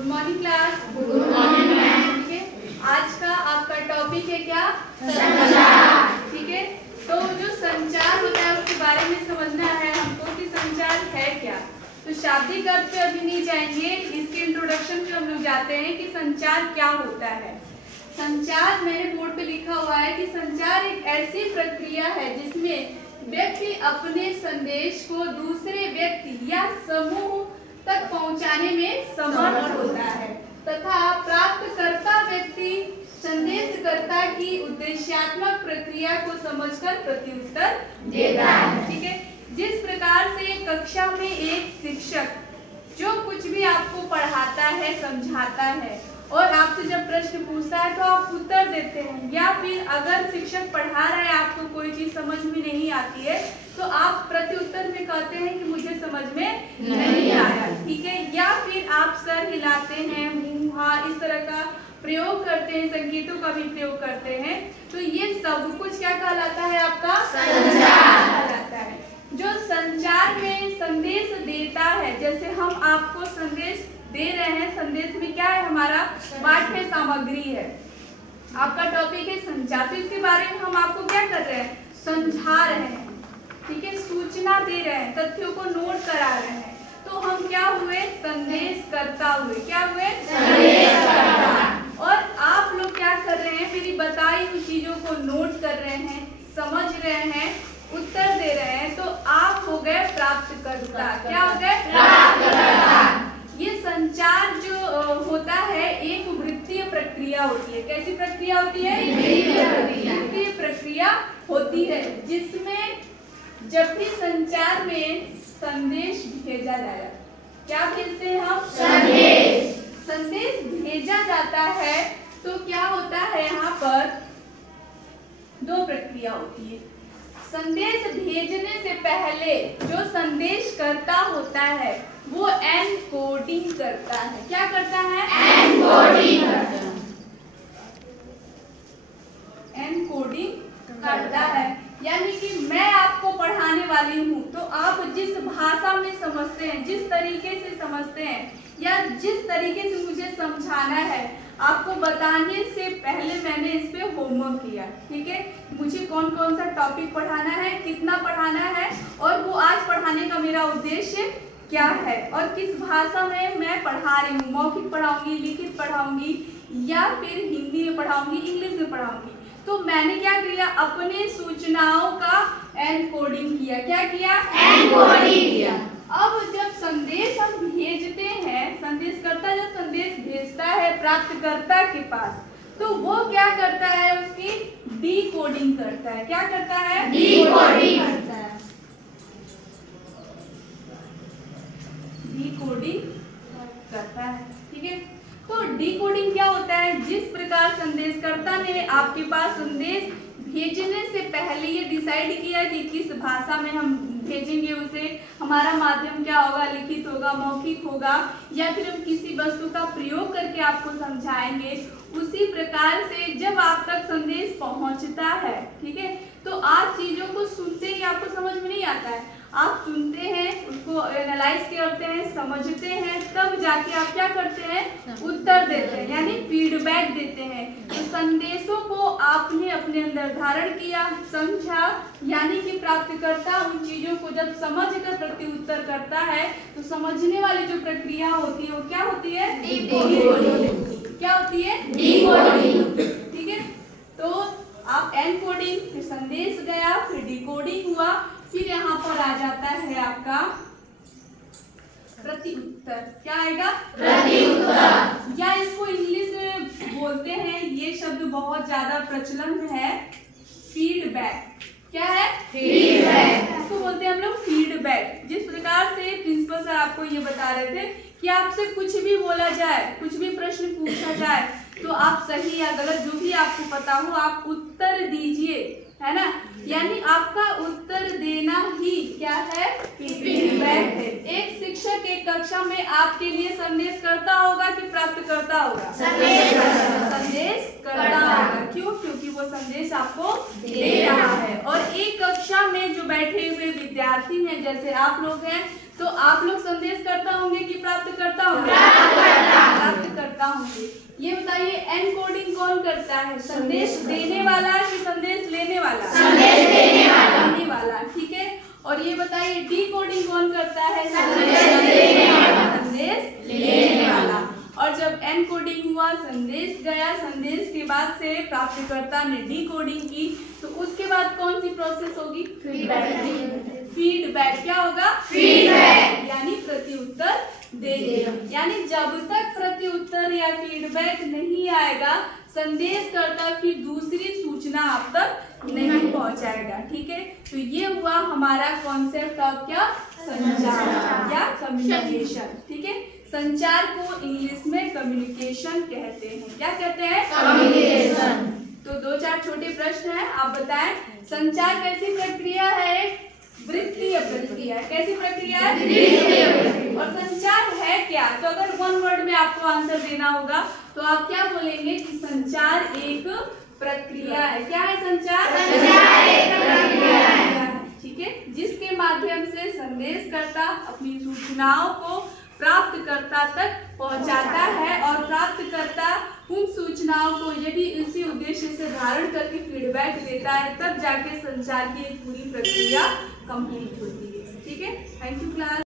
Good morning class. Good morning ma'am. ठीक है, आज का आपका टॉपिक है क्या? संचार। ठीक है, तो जो संचार होता है उसके बारे में समझना है हमको कि संचार है क्या। तो शाब्दिक अर्थ पे अभी नहीं जाएंगे, इसके इंट्रोडक्शन पे हम लोग जाते हैं कि संचार क्या होता है। संचार मैंने बोर्ड पे लिखा हुआ है कि संचार एक ऐसी प्रक्रिया है जिसमें व्यक्ति अपने संदेश को दूसरे व्यक्ति या समूह तक पहुंचाने में समर्थ होता है तथा प्राप्तकर्ता व्यक्ति संदेशकर्ता की उद्देश्यात्मक प्रक्रिया को समझकर प्रत्युत्तर देता है। ठीक है, जिस प्रकार से कक्षा में एक शिक्षक जो कुछ भी आपको पढ़ाता है, समझाता है और आपसे जब प्रश्न पूछता है तो आप उत्तर देते हैं, या फिर अगर शिक्षक पढ़ा रहा है आपको कोई चीज समझ में नहीं आती है तो आप प्रत्युत्तर में कहते हैं कि मुझे समझ में नहीं आया। ठीक है, या फिर आप सर हिलाते हैं, मुंह हाँ इस तरह का प्रयोग करते हैं, संकेतों का भी प्रयोग करते हैं। तो ये सब कुछ क्या कहलाता है? आपका संचार कहलाता है। जो संचार में संदेश देता है, जैसे हम आपको संदेश दे रहे हैं, संदेश में क्या है? हमारा पाठ्य सामग्री है, आपका टॉपिक है संचार। तो इसके बारे में हम आपको क्या कर रहे हैं? समझा रहे हैं। ठीक है, सूचना दे रहे हैं, तथ्यों को नोट करा रहे हैं। तो हम क्या हुए? संदेश करता हुए। क्या हुए? संदेश करता। और आप लोग क्या कर रहे हैं? मेरी बताई हुई चीजों को नोट कर रहे हैं, समझ रहे हैं, उत्तर दे रहे हैं। तो आप हो गए प्राप्तकर्ता। क्या हो गए? प्राप्तकर्ता। ये संचार जो होता है एक वृत्तीय प्रक्रिया होती है। कैसी प्रक्रिया होती है? वृत्तीय प्रक्रिया होती है, जिसमें जब भी संचार में संदेश भेजा जाएगा, क्या भेजते हैं हम? संदेश। संदेश भेजा जाता है तो क्या होता है? यहाँ पर दो प्रक्रिया होती है। संदेश भेजने से पहले जो संदेश करता होता है वो एनकोडिंग करता है। क्या करता है? एनकोडिंग करता है। एनकोडिंग करता है, यानी कि मैं आपको पढ़ाने वाली हूँ तो आप जिस भाषा में समझते हैं, जिस तरीके से समझते हैं या जिस तरीके से मुझे समझाना है, आपको बताने से पहले मैंने इस पे होमवर्क किया। ठीक है, मुझे कौन कौन सा टॉपिक पढ़ाना है, कितना पढ़ाना है और वो आज पढ़ाने का मेरा उद्देश्य क्या है और किस भाषा में मैं पढ़ा रही हूँ। मौखिक पढ़ाऊंगी, लिखित पढ़ाऊंगी या फिर हिंदी में पढ़ाऊंगी, इंग्लिश में पढ़ाऊंगी। तो मैंने क्या किया? अपने सूचनाओं का एनकोडिंग किया। क्या किया? एनकोडिंग किया। अब जब संदेश हम भेजते हैं, संदेशकर्ता जब संदेश भेजता है प्राप्तकर्ता के पास, तो वो क्या करता है? उसकी डिकोडिंग करता है। क्या करता है? डिकोडिंग करता है। डिकोडिंग करता है। ठीक है, तो डिकोडिंग क्या होता है? जिस प्रकार संदेशकर्ता ने आपके पास संदेश भेजने से पहले ये डिसाइड किया कि किस भाषा में हम भेजेंगे उसे, हमारा माध्यम क्या होगा, लिखित होगा, मौखिक होगा या फिर हम किसी वस्तु का प्रयोग करके आपको समझाएंगे, उसी प्रकार से जब आप तक संदेश पहुंचता है, ठीक है, तो आप चीजों को सुनते ही आपको समझ में नहीं आता है, आप सुनते हैं, उसको एनालाइज करते हैं, समझते हैं, तब जाके आप क्या करते हैं? उत्तर देते हैं, यानी फीडबैक देते हैं। तो संदेशों को आपने अपने अंदर धारण किया, समझा, यानी कि प्राप्तकर्ता उन चीजों को जब समझकर प्रत्युत्तर करता है तो समझने वाली जो प्रक्रिया होती है वो क्या होती है? डिकोडिंग। क्या होती है? डिकोडिंग। ठीक है, तो आप एनकोडिंग, फिर संदेश गया, फिर डिकोडिंग हुआ, फिर यहाँ पर आ जाता है आपका प्रत्युत्तर। क्या आएगा? प्रत्युत्तर, या इसको इंग्लिश में बोलते हैं, ये शब्द बहुत ज्यादा प्रचलन में है, फीडबैक। क्या है? फीडबैक। इसको बोलते हैं हम लोग फीडबैक। जिस प्रकार से प्रिंसिपल सर आपको ये बता रहे थे कि आपसे कुछ भी बोला जाए, कुछ भी प्रश्न पूछा जाए तो आप सही या गलत जो भी आपको पता हो आप उत्तर दीजिए, है ना, यानी आपका उत्तर देना ही क्या है? फीडबैक है। एक शिक्षक एक कक्षा में आपके लिए संदेश करता होगा कि प्राप्त करता होगा? संदेश करता होगा। क्यों? क्योंकि वो संदेश आपको दे रहा है। और एक कक्षा में जो बैठे हुए विद्यार्थी हैं, जैसे आप लोग हैं, तो आप लोग संदेश करता होंगे कि प्राप्त करता होंगे? जाएंगे। ये बताइए एनकोडिंग कौन करता है? संदेश देने वाला कि संदेश लेने वाला? संदेश देने वाला। देने वाला, ठीक है। और ये बताइए डिकोडिंग कौन करता है? संदेश देने वाला। संदेश लेने वाला। और जब एनकोडिंग हुआ, संदेश गया, संदेश के बाद से प्राप्तकर्ता ने डिकोडिंग की, तो उसके बाद कौन सी प्रोसेस होगी? फीडबैक। क्या होगा? फीडबैक। यानी प्रत्युत्तर देगा। यानी जब तक प्रत्युत्तर या फीडबैक नहीं आएगा, संदेशकर्ता की दूसरी सूचना आप तक नहीं पहुंचाएगा, ठीक है। तो ये हुआ हमारा कॉन्सेप्ट ऑफ क्या? संचार या कम्युनिकेशन, ठीक है। संचार को इंग्लिश में कम्युनिकेशन कहते हैं। क्या कहते हैं? कम्युनिकेशन। तो 2-4 छोटे प्रश्न हैं, आप बताएं संचार कैसी प्रक्रिया है? वृत्तीय प्रक्रिया। कैसी प्रक्रिया है? वृत्तीय प्रक्रिया। और संचार है क्या? तो अगर 1 वर्ड में आपको आंसर देना होगा तो आप क्या बोलेंगे कि संचार एक प्रक्रिया है। क्या है संचार? संचार एक प्रक्रिया है, ठीक है, जिसके माध्यम से संदेशकर्ता अपनी सूचनाओं को प्राप्तकर्ता तक पहुंचाता है और प्राप्तकर्ता उन सूचनाओं को यदि इसी उद्देश्य से धारण करके फीडबैक देता है, तब जाके संचार की एक पूरी प्रक्रिया कंप्लीट होती है, ठीक है। Thank you class.